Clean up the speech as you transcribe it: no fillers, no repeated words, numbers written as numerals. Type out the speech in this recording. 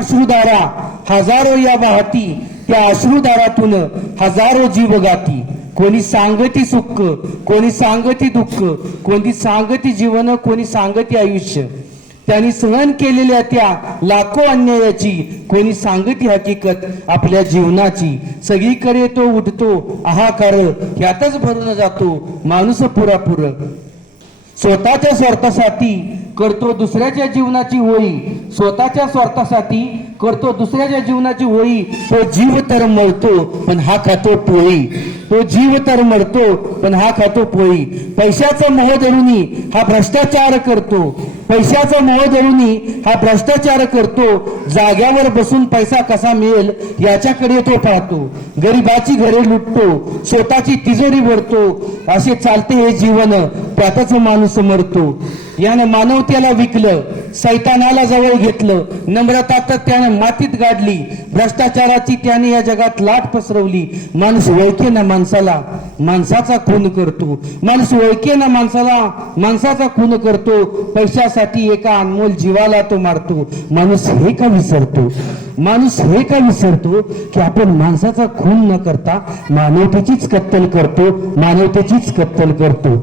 अश्रुधारा हजारो या वाहती, त्या अश्रुधारातून हजारो जीव गाती. कोणी सांगती सुख, कोणी सांगती दुःख, कोणी सांगती जीवन, कोणी सांगती आयुष्य. त्यांनी सहन केलेल्या त्या लाखो अन्यायाची कोणी सांगती हकीकत आपल्या जीवनाची. सगळीकडे तो उठतो आहाकार, ह्यातच भरून जातो माणूस पुरापुर. स्वतःच्या स्वार्थासाठी करतो दुसऱ्याच्या जीवनाची होळी, स्वतःच्या स्वार्थासाठी करतो दुसऱ्याच्या जीवनाची होळी. तो जीव तर मरतो पण हा खातो पोळी, तो जीव तर मरतो पण हा खातो पोळी. पैशाचा मोह धरूनी हा भ्रष्टाचार करतो, पैशाचा मोह धरूनी हा भ्रष्टाचार करतो. जाग्यावर बसून पैसा कसा मिळेल याच्याकडे तो पाहतो. गरिबाची घरे लुटतो, स्वतःची तिजोरी भरतो. असे चालते हे जीवन, त्यातच माणूस मरतो. याने मानवतेला विकलं, सैतानाला जवळ घेतलं, नम्रता तर त्याने मातीत गाडली, भ्रष्टाचाराची त्याने या जगात लाट पसरवली. माणूस ओळखेना माणसाला माणसाचा खून करतो, माणूस ओळखेना माणसाला माणसाचा खून करतो. पैशासाठी एका अनमोल जीवाला तो मारतो. माणूस हे का विसरतो, माणूस हे का विसरतो की आपण माणसाचा खून न करता मानवतेचीच कत्तल करतो, मानवतेचीच कत्तल करतो.